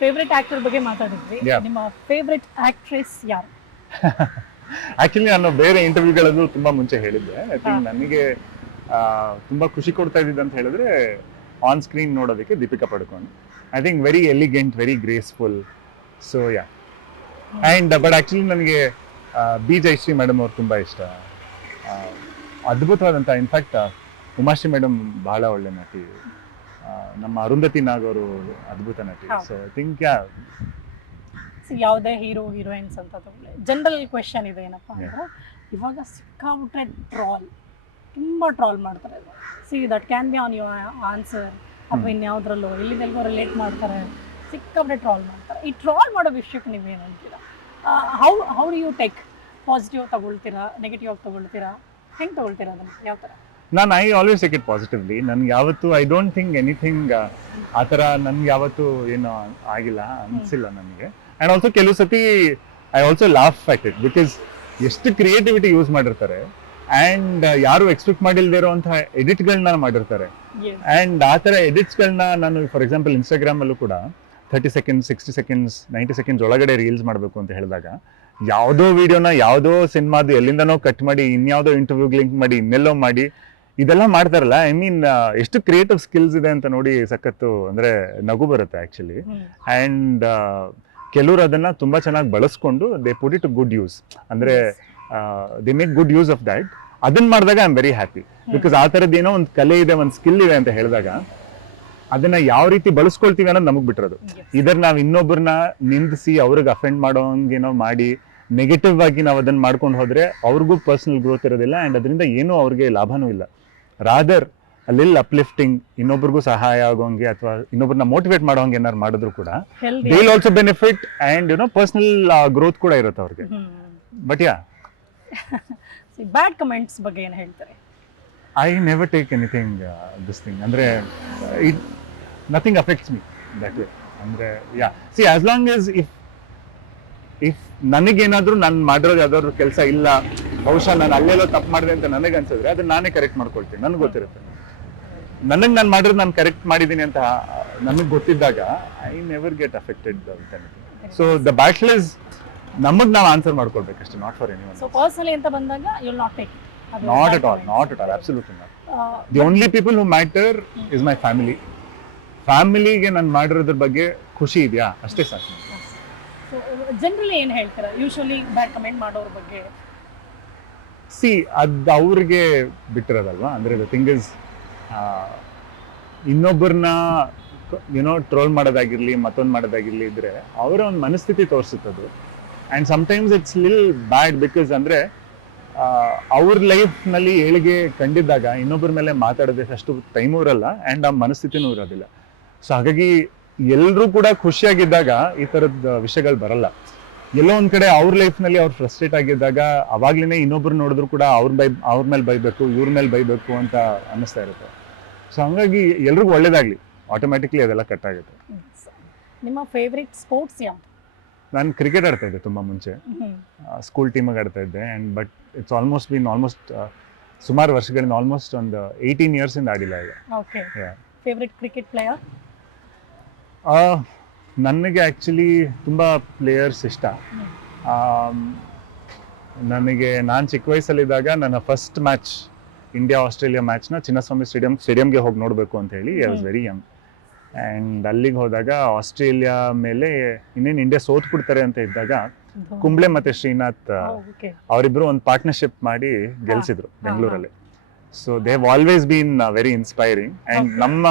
Favourite actor ಬಗ್ಗೆ ಮಾತಾಡಿದ್ವಿ. ನಿಮ್ಮ ಫೇವ್ರೆಟ್ ಆಕ್ಟ್ರೆಸ್ ಯಾರು? ಆಕ್ಚುಲಿ ನಾನು ಬೇರೆ ಇಂಟರ್ವ್ಯೂಗಳಲ್ಲೂ ತುಂಬಾ ಮುಂಚೆ ಹೇಳಿದ್ದೆ. ಐ ಥಿಂಕ್ ನನಗೆ ತುಂಬಾ ಖುಷಿ ಕೊಡ್ತಾ ಇದ್ದಿದ್ದು ಅಂತ ಹೇಳಿದ್ರೆ ಆನ್ ಸ್ಕ್ರೀನ್ ನೋಡೋದಕ್ಕೆ Deepika Padukone. I think very elegant, very graceful. So yeah, and but actually ನನಗೆ ಬಿ ಜಯಶ್ರೀ ಮೇಡಮ್ ಅವ್ರು ತುಂಬಾ ಇಷ್ಟ. ಅದ್ಭುತವಾದಂಥ, ಇನ್ಫ್ಯಾಕ್ಟ್ ಉಮಾಶ್ರೀ ಮೇಡಮ್ ಬಹಳ ಒಳ್ಳೆ ನಟಿ. ನಮ್ಮ ಅರುಂಧತಿ ನಾಗ್ ಅವರು ಅದ್ಭುತ ನಟಿ. ಸೊ ಐ ಥಿಂಕ್ ಯಾ, ಯಾವುದೇ ಹೀರೋ ಹೀರೋಯಿನ್ಸ್ ಅಂತ ತಗೊಳ್ಳಿ, ಜನರಲ್ ಕ್ವೆಶನ್ ಇದೆ ಏನಪ್ಪಾ ಅಂದ್ರೆ ಇವಾಗ ಸಿಕ್ಕಾಬಿಟ್ರೆ ತುಂಬಾ ಟ್ರಾಲ್ ಮಾಡ್ತಾರೆ. See that can be on your answer ಅಥವಾ ಇನ್ಯಾವುದ್ರಲ್ಲೋ ಎಲ್ಲಿದೆಲ್ಗೋ ರಿಲೇಟ್ ಮಾಡ್ತಾರೆ, ಸಿಕ್ಕಾಬಿಟ್ರೆ ಟ್ರಾಲ್ ಮಾಡ್ತಾರೆ. ಈ ಟ್ರಾಲ್ ಮಾಡೋ ವಿಷಯಕ್ಕೆ ನೀವೇನು ಅಂತೀರಾ? How do you take? Positive ತಗೊಳ್ತೀರಾ, ನೆಗೆಟಿವ್ ಆಗಿ ತಗೊಳ್ತೀರಾ, ಹೆಂಗೆ ತಗೊಳ್ತೀರಾ ಅದನ್ನು? ಯಾವ ಥರ? ನಾನು I always take it positively. ನನ್ಗೆ ಯಾವತ್ತು ಐ ಡೋಂಟ್ ಥಿಂಕ್ ಎನಿಥಿಂಗ್ ಆ ಥರ ನನ್ಗೆ ಯಾವತ್ತು ಏನು ಆಗಿಲ್ಲ, ಅನಿಸಿಲ್ಲ ನನಗೆ. ಆ್ಯಂಡ್ ಆಲ್ಸೋ ಕೆಲವು ಸತಿ I also laugh at it, because ಎಷ್ಟು ಕ್ರಿಯೇಟಿವಿಟಿ ಯೂಸ್ ಮಾಡಿರ್ತಾರೆ ಆ್ಯಂಡ್ ಯಾರು ಎಕ್ಸ್ಪೆಕ್ಟ್ ಮಾಡಿಲ್ದೇ ಇರೋಂತಹ ಎಡಿಟ್ಗಳನ್ನ ಮಾಡಿರ್ತಾರೆ. ಆ್ಯಂಡ್ ಆ ಥರ ಎಡಿಟ್ಸ್ಗಳನ್ನ ನಾನು ಫಾರ್ ಎಕ್ಸಾಂಪಲ್ ಇನ್ಸ್ಟಾಗ್ರಾಮಲ್ಲೂ ಕೂಡ 30 ಸೆಕೆಂಡ್ಸ್, 60 ಸೆಕೆಂಡ್ಸ್, 90 ಸೆಕೆಂಡ್ಸ್ ಒಳಗಡೆ ರೀಲ್ಸ್ ಮಾಡಬೇಕು ಅಂತ ಹೇಳಿದಾಗ ಯಾವುದೋ ವಿಡಿಯೋನ ಯಾವುದೋ ಸಿನಿಮಾದು ಎಲ್ಲಿಂದನೋ ಕಟ್ ಮಾಡಿ ಇನ್ಯಾವುದೋ ಇಂಟರ್ವ್ಯೂಗೆ ಲಿಂಕ್ ಮಾಡಿ ಇನ್ನೆಲ್ಲೋ ಮಾಡಿ ಇದೆಲ್ಲ ಮಾಡ್ತಾರಲ್ಲ. ಐ ಮೀನ್ ಎಷ್ಟು ಕ್ರಿಯೇಟಿವ್ ಸ್ಕಿಲ್ಸ್ ಇದೆ ಅಂತ ನೋಡಿ ಸಖತ್ತು ಅಂದರೆ ನಗು ಬರುತ್ತೆ ಆ್ಯಕ್ಚುಲಿ. ಆ್ಯಂಡ್ ಕೆಲವರು ಅದನ್ನ ತುಂಬಾ ಚೆನ್ನಾಗಿ ಬಳಸ್ಕೊಂಡು they put it to good use, ಅಂದರೆ they make good use of that. ಅದನ್ನ ಮಾಡಿದಾಗ I am very happy, because ಆ ಥರದ್ದು ಏನೋ ಒಂದು ಕಲೆ ಇದೆ, ಒಂದು ಸ್ಕಿಲ್ ಇದೆ ಅಂತ ಹೇಳಿದಾಗ ಅದನ್ನ ಯಾವ ರೀತಿ ಬಳಸ್ಕೊಳ್ತೀವಿ ಅನ್ನೋದು ನಮಗ್ ಬಿಟ್ಟಿರೋದು. ಇದರ ನಾವು ಇನ್ನೊಬ್ಬರನ್ನ ನಿಂದಿಸಿ ಅವ್ರಿಗೆ ಅಫೆಂಡ್ ಮಾಡೋಂಗೇನೋ ಮಾಡಿ ನೆಗೆಟಿವ್ ಆಗಿ ನಾವು ಅದನ್ನ ಮಾಡ್ಕೊಂಡು ಹೋದ್ರೆ ಅವ್ರಿಗೂ ಪರ್ಸನಲ್ ಗ್ರೋತ್ ಇರೋದಿಲ್ಲ ಆ್ಯಂಡ್ ಅದರಿಂದ ಏನೂ ಅವ್ರಿಗೆ ಲಾಭನೂ ಇಲ್ಲ. ರಾದರ್ ಲಿಲ್ ಅಪ್ಲಿಫ್ಟಿಂಗ್, ಇನ್ನೊಬ್ರಿಗೂ ಸಹಾಯ ಆಗೋಂಗೆ ಅಥವಾ ಇನ್ನೊಬ್ರನ್ನ ಮೋಟಿವೇಟ್ ಮಾಡೋಂಗೆ ಏನಾರು ಮಾಡಿದ್ರು ಕೂಡ they will also benefit and personal growth ಕೂಡ ಇರುತ್ತೆ ಅವ್ರಿಗೆ. ಬಟ್ ಯಾ, ಬ್ಯಾಡ್ ಕಮೆಂಟ್ಸ್ ಬಗ್ಗೆ ಏನು ಹೇಳ್ತಾರೆ? I never take anything this thing, ಅಂದರೆ it nothing affects me that way. ಅಂದರೆ yeah, see as long as if ನನಗೇನಾದರೂ ನಾನು ಮಾಡಿರೋದು ಯಾವ್ದಾದ್ರು ಕೆಲಸ ಇಲ್ಲ, ಬಹುಶಃ ನಾನು ಅಲ್ಲೆಲ್ಲೋ ತಪ್ಪು ಮಾಡಿದೆ ಅಂತ ನನಗೆ ಅನ್ಸಿದ್ರೆ ಅದನ್ನ ನಾನೇ ಕರೆಕ್ಟ್ ಮಾಡ್ಕೊಳ್ತೀನಿ. ನನಗೆ ಗೊತ್ತಿರುತ್ತೆ ನನಗೆ ನಾನು ಮಾಡಿರೋದು ನಾನು ಕರೆಕ್ಟ್ ಮಾಡಿದ್ದೀನಿ ಅಂತ ನನಗೆ ಗೊತ್ತಿದ್ದಾಗ I never get affected with anything. So the battle is ನಮಗೆ ನಾವು ಆನ್ಸರ್ ಮಾಡ್ಕೊಳ್ಬೇಕಷ್ಟೇ, not for anyone. So personally ಅಂತ ಬಂದಾಗ you will not take? Not at all, not at all, absolutely not. The only people who matter is my family. ಫ್ಯಾಮಿಲಿಗೆ ನಾನು ಮಾಡಿರೋದ್ರ ಬಗ್ಗೆ ಖುಷಿ ಇದೆಯಾ ಅಷ್ಟೇ ಸಾಕು. ಸೊ ಜನರಲಿ ಏನು ಹೇಳ್ತೀರಾ ಯೂಶುವಲಿ ಬ್ಯಾಡ್ ಕಮೆಂಟ್ ಮಾಡೋರ ಬಗ್ಗೆ? ಸಿ ಅದು ಅವ್ರಿಗೆ ಬಿಟ್ಟಿರೋದಲ್ವಾ. ಅಂದರೆ ದ ಥಿಂಗ್ ಇಸ್, ಇನ್ನೊಬ್ಬರನ್ನ ಟ್ರೋಲ್ ಮಾಡೋದಾಗಿರ್ಲಿ ಮತ್ತೊಂದು ಮಾಡೋದಾಗಿರ್ಲಿ ಇದ್ರೆ ಅವರ ಒಂದು ಮನಸ್ಥಿತಿ ತೋರಿಸುತ್ತದು. And sometimes it's lil bad, because ಅಂದರೆ ಅವ್ರ ಲೈಫ್ನಲ್ಲಿ ಏಳಿಗೆ ಕಂಡಿದ್ದಾಗ ಇನ್ನೊಬ್ಬರ ಮೇಲೆ ಮಾತಾಡೋದಕ್ಕೆ ಅಷ್ಟು ಟೈಮು ಇರಲ್ಲ ಆ್ಯಂಡ್ ಆ ಮನಸ್ಥಿತಿನೂ ಇರೋದಿಲ್ಲ. ಸೊ ಹಾಗಾಗಿ ಎಲ್ಲರೂ ಕೂಡ ಖುಷಿಯಾಗಿದ್ದಾಗ ಈ ಥರದ ವಿಷಯಗಳು ಬರಲ್ಲ. ಎಲ್ಲೋ ಒಂದು ಕಡೆ ಅವ್ರ ಲೈಫ್ನಲ್ಲಿ ಅವ್ರು ಫ್ರಸ್ಟ್ರೇಟ್ ಆಗಿದ್ದಾಗ ಅವಾಗ್ಲೇ ಇನ್ನೊಬ್ರು ನೋಡಿದ್ರು ಕೂಡ ಅವ್ರ ಮೇಲೆ ಬೈಬೇಕು, ಇವ್ರ ಮೇಲೆ ಬೈಬೇಕು ಅಂತ ಅನ್ನಿಸ್ತಾ ಇರುತ್ತೆ. ಸೊ ಹಂಗಾಗಿ ಎಲ್ರಿಗೂ ಒಳ್ಳೇದಾಗಲಿ, ಆಟೋಮ್ಯಾಟಿಕ್ಲಿ ಅದೆಲ್ಲ ಕಟ್ ಆಗುತ್ತೆ. ನಿಮ್ಮ ಫೇವ್ರೆಟ್ ಸ್ಪೋರ್ಟ್ಸ್ ಯಾವುದು? ನಾನು ಕ್ರಿಕೆಟ್ ಆಡ್ತಾ ಇದ್ದೆ ತುಂಬ ಮುಂಚೆ, ಸ್ಕೂಲ್ ಟೀಮಿಗೆ ಆಡ್ತಾ ಇದ್ದೆ. ಆ್ಯಂಡ್ ಬಟ್ ಇಟ್ಸ್ ಆಲ್ಮೋಸ್ಟ್ ಸುಮಾರು ವರ್ಷಗಳಿಂದ ಆಲ್ಮೋಸ್ಟ್ ಒಂದು 18 ಇಯರ್ಸಿಂದ ಆಡಿಲ್ಲ ಈಗ. Okay, favourite cricket player? ನನಗೆ ಆ್ಯಕ್ಚುಲಿ ತುಂಬ ಪ್ಲೇಯರ್ಸ್ ಇಷ್ಟ. ನಾನು ಚಿಕ್ಕ ವಯಸ್ಸಲ್ಲಿದ್ದಾಗ ನನ್ನ ಫಸ್ಟ್ ಮ್ಯಾಚ್ ಇಂಡಿಯಾ ಆಸ್ಟ್ರೇಲಿಯಾ ಮ್ಯಾಚ್ನ ಚಿನ್ನಸ್ವಾಮಿ ಸ್ಟೇಡಿಯಂಗೆ ಹೋಗಿ ನೋಡಬೇಕು ಅಂತ ಹೇಳಿ I was very young. And ಅಲ್ಲಿಗೆ ಹೋದಾಗ ಆಸ್ಟ್ರೇಲಿಯಾ ಮೇಲೆ ಇನ್ನೇನು ಇಂಡಿಯಾ ಸೋತ್ಬಿಡ್ತಾರೆ ಅಂತ ಇದ್ದಾಗ ಕುಂಬ್ಳೆ ಮತ್ತು ಶ್ರೀನಾಥ್ ಅವರಿಬ್ಬರು ಒಂದು ಪಾರ್ಟ್ನರ್ಶಿಪ್ ಮಾಡಿ ಗೆಲ್ಸಿದ್ರು ಬೆಂಗಳೂರಲ್ಲಿ. So they have always been very inspiring and ನಮ್ಮ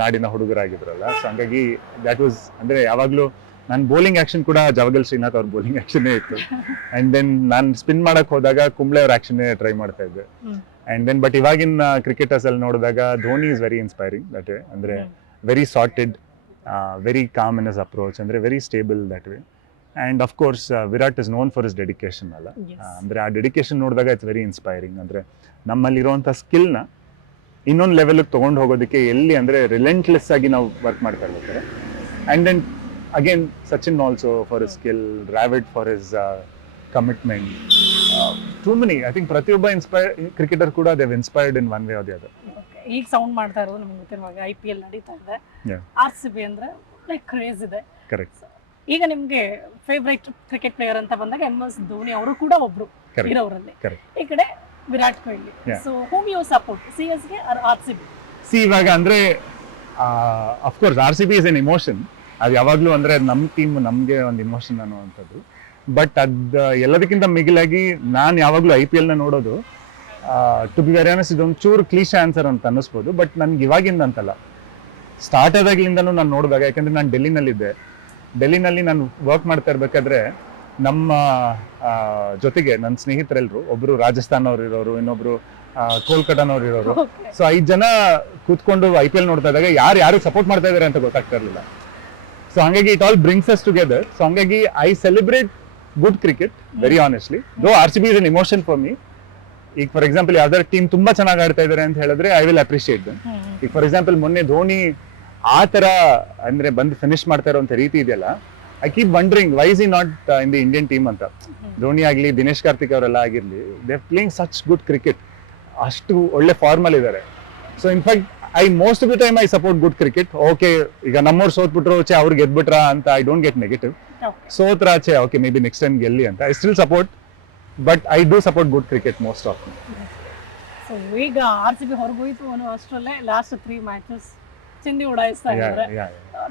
ನಾಡಿನ ಹುಡುಗರಾಗಿದ್ರಲ್ಲ. ಸೊ ಹಂಗಾಗಿ ದ್ಯಾಟ್ ವಾಸ್, ಅಂದರೆ ಯಾವಾಗಲೂ ನನ್ನ ಬೌಲಿಂಗ್ ಆ್ಯಕ್ಷನ್ ಕೂಡ ಜಾವಗಲ್ ಶ್ರೀನಾಥ್ ಅವ್ರ ಬೌಲಿಂಗ್ ಆ್ಯಕ್ಷನ್ನೇ ಇತ್ತು. ಆ್ಯಂಡ್ ದೆನ್ ನಾನು ಸ್ಪಿನ್ ಮಾಡೋಕ್ಕೆ ಹೋದಾಗ ಕುಂಬ್ಳೆ ಅವ್ರ ಆ್ಯಕ್ಷನ್ನೇ ಟ್ರೈ ಮಾಡ್ತಾ ಇದ್ದೆ. ಆ್ಯಂಡ್ ದೆನ್ ಬಟ್ ಇವಾಗಿನ ಕ್ರಿಕೆಟರ್ಸಲ್ಲಿ ನೋಡಿದಾಗ Dhoni is very inspiring that way. ಅಂದರೆ very sorted, very calm in his approach, ಅಂದರೆ very stable that way. And of course Virat is known for his dedication ಅಲ್ಲ. ಅಂದರೆ ಆ ಡೆಡಿಕೇಶನ್ ನೋಡಿದಾಗ ಇಟ್ಸ್ ವೆರಿ ಇನ್ಸ್ಪೈರಿಂಗ್. ಅಂದರೆ ನಮ್ಮಲ್ಲಿರುವಂಥ ಸ್ಕಿಲ್ನ ಇನ್ನೊಂದು ಲೆವೆಲ್ಗೆ ತೊಗೊಂಡು ಹೋಗೋದಕ್ಕೆ ಎಲ್ಲಿ ಅಂದರೆ ರಿಲೆಂಟ್ಲೆಸ್ ಆಗಿ ನಾವು ವರ್ಕ್ ಮಾಡ್ತಾ ಇರ್ಬೇಕಾರೆ. And then again Sachin also for his skill, Dravid for his commitment, too many. I think ಪ್ರತಿಯೊಬ್ಬ ಕ್ರಿಕೆಟರ್ ಕೂಡ they have inspired in one way or the other. ಈಗ ಸೌಂಡ್ ಮಾಡ್ತಾ ಇರೋದು ನಮ್ಗೆ ಗೊತ್ತಿರುವಾಗ IPL ನಡೀತಾ ಇದೆ. RCB ಅಂದ್ರೆ ಲೈಕ್ ಕ್ರೇಜ್ ಇದೆ. ಕರೆಕ್ಟ್. ಈಗ ನಿಮ್ಗೆ ಫೇವ್ರೈಟ್ ಕ್ರಿಕೆಟ್ ಪ್ಲೇಯರ್ ಅಂತ ಬಂದಾಗ MS ಧೋನಿ ಅವರು ಕೂಡ ಒಬ್ರು Correct. ಇರೋರಲ್ಲಿ. Correct. ಈ ಕಡೆ Virat Kohli. Yeah. So whom you support, CSK or RCB? C ಇವಾಗ ಅಂದ್ರೆ of course RCB is an emotion. ಅದು ಯಾವಾಗಲೂ ಅಂದ್ರೆ ನಮ್ಮ ಟೀಮ್ ನಮಗೆ ಒಂದು ಇಮೋಷನ್ ಅನ್ನುವಂಥದ್ದು. ಬಟ್ ಎಲ್ಲದಕ್ಕಿಂತ ಮಿಗಿಲಾಗಿ ನಾನು ಯಾವಾಗಲೂ IPL ನ ನೋಡೋದು, ಟು ಬಿ ವೆರಿ ಆನೆಸ್ಟ್ ಇದೊಂದು ಚೂರು ಕ್ಲೀಶೆ ಆನ್ಸರ್ ಅಂತ ಅನ್ನಿಸ್ಬೋದು, ಬಟ್ ನನ್ಗೆ ಇವಾಗಿಂದ ಅಂತಲ್ಲ, ಸ್ಟಾರ್ಟ್ ಆದಾಗ್ಲಿಂದನೂ ನಾನು ನೋಡಿದಾಗ, ಯಾಕಂದ್ರೆ ನಾನು ಡೆಲ್ಲಿನಲ್ಲಿದ್ದೆ. ಡೆಲ್ಲಿನಲ್ಲಿ ನಾನು ವರ್ಕ್ ಮಾಡ್ತಾ ಇರ್ಬೇಕಾದ್ರೆ ನಮ್ಮ ಜೊತೆಗೆ ನನ್ನ ಸ್ನೇಹಿತರೆಲ್ಲರೂ, ಒಬ್ರು ರಾಜಸ್ಥಾನವ್ರು ಇರೋರು, ಇನ್ನೊಬ್ರು ಕೋಲ್ಕಟಾನವ್ರು ಇರೋರು. Okay. ಸೊ 5 ಜನ ಕೂತ್ಕೊಂಡು IPL ನೋಡ್ತಾ ಇದ್ದಾಗ ಯಾರು ಸಪೋರ್ಟ್ ಮಾಡ್ತಾ ಇದಾರೆ ಅಂತ ಗೊತ್ತಾಗ್ತಾ ಇರಲಿಲ್ಲ. ಸೊ ಹಂಗಾಗಿ it all brings us together. So ಹಂಗಾಗಿ I celebrate good cricket very honestly. Though RCB is an emotion for me. ಈಗ ಫಾರ್ ಎಕ್ಸಾಂಪಲ್ ಯಾವ್ದಾದ್ರು ಟೀಮ್ ತುಂಬಾ ಚೆನ್ನಾಗಿ ಆಡ್ತಾ ಇದಾರೆ ಅಂತ ಹೇಳಿದ್ರೆ ಐ ವಿಲ್ ಅಪ್ರಿಶಿಯೇಟ್ ದಮ್. ಈಗ ಫಾರ್ ಎಕ್ಸಾಂಪಲ್ ಮೊನ್ನೆ ಧೋನಿ ಆ ತರ ಅಂದ್ರೆ ಬಂದು ಫಿನಿಶ್ ಮಾಡ್ತಾ ಇರೋಂಥ ರೀತಿ ಇದೆಯಲ್ಲ, I keep wondering why is he not in the Indian team ಅಂತ. ಧೋನಿ ಆಗಲಿ, ದಿನೇಶ್ ಕಾರ್ತಿಕ್ ಅವರೆಲ್ಲ ಆಗಿರ್ಲಿ, they are playing such good cricket. ಅಷ್ಟು ಒಳ್ಳೆ ಫಾರ್ಮಲ್ ಇದ್ದಾರೆ. So in fact most of the time I support good cricket. Okay, ಈಗ ನಮ್ಮವ್ರು ಸೋತ್ಬಿಟ್ರು, ಅವ್ರು ಗೆದ್ಬಿಟ್ರ ಅಂತ I don't get negative. Okay. ಸೋತ್ರಾಚೆ okay maybe next time ಗೆಲ್ಲಿ ಅಂತ I still support, but I do support good cricket most of. So ಈಗ RCB ಹೊರಗೋಯ್ತು ಅನ್ನೋ ಅಷ್ಟರಲ್ಲೇ ಲಾಸ್ಟ್ 3 ಮ್ಯಾಚಸ್ ಚಿಂದಿ ಉಡಾಯಿಸ್ತಾ ಇದ್ದಾರೆ.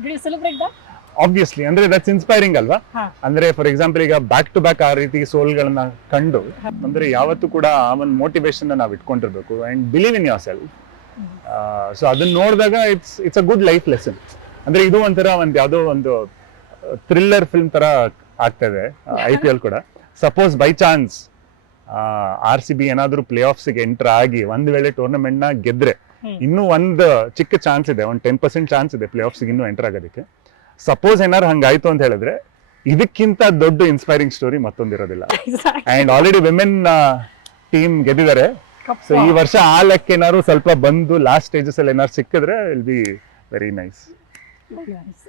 Did you celebrate that? Obviously, ಅಂದ್ರೆ ದಟ್ಸ್ ಇನ್ಸ್ಪೈರಿಂಗ್ ಅಲ್ವಾ? ಹಾ. ಅಂದ್ರೆ ಫಾರ್ ಎಕ್ಸಾಂಪಲ್ ಈಗ ಬ್ಯಾಕ್ ಟು ಬ್ಯಾಕ್ ಆ ರೀತಿ ಸೋಲ್ಗಳನ್ನ ಕಂಡು, ಅಂದ್ರೆ ಯಾವತ್ತೂ ಕೂಡ ಆ ಒಂದು ಮೋಟಿವೇಶನ್ ನಾವು ಇಟ್ಕೊಂಡಿರ್ಬೇಕು and believe in yourself. So ಅದನ್ನ ನೋಡಿದಾಗ it's a good life lesson. ಅಂದ್ರೆ ಇದು ಒಂಥರ ಒಂದು ಯಾವುದೋ ಒಂದು ಥ್ರಿಲ್ಲರ್ ಫಿಲ್ಮ್ ತರ ಆಗ್ತಾ ಇದೆ IPL ಕೂಡ. ಸಪೋಸ್ ಬೈ ಚಾನ್ಸ್ RCB ಏನಾದ್ರೂ ಪ್ಲೇ ಆಫ್ಸ್ಗೆ ಎಂಟರ್ ಆಗಿ ಒಂದ್ ವೇಳೆ ಟೂರ್ನಮೆಂಟ್ ನ ಗೆದ್ರೆ, ಇನ್ನೂ ಒಂದು ಚಿಕ್ಕ ಚಾನ್ಸ್ ಇದೆ, ಒಂದು 10% ಚಾನ್ಸ್ ಇದೆ ಪ್ಲೇ ಆಫ್ಸ್ಗೆ ಇನ್ನೂ ಎಂಟರ್ ಆಗೋದಕ್ಕೆ. ಸಪೋಸ್ ಏನಾದ್ರು ಹಂಗಾಯ್ತು ಅಂತ ಹೇಳಿದ್ರೆ ಇದಕ್ಕಿಂತ ದೊಡ್ಡ ಇನ್ಸ್ಪೈರಿಂಗ್ ಸ್ಟೋರಿ ಮತ್ತೊಂದಿರೋದಿಲ್ಲ. ಅಂಡ್ ಆಲ್ರೆಡಿ ವಿಮೆನ್ ಟೀಮ್ ಗೆದ್ದಿದ್ದಾರೆ. ಸೊ ಈ ವರ್ಷ ಆ ಲೆಕ್ಕ ಏನಾದ್ರು ಸ್ವಲ್ಪ ಬಂದು ಲಾಸ್ಟ್ ಸ್ಟೇಜಸ್ ಅಲ್ಲಿ ಏನಾದ್ರು ಸಿಕ್ಕಿದ್ರೆ ವಿಲ್ ಬಿ ವೆರಿ ನೈಸ್.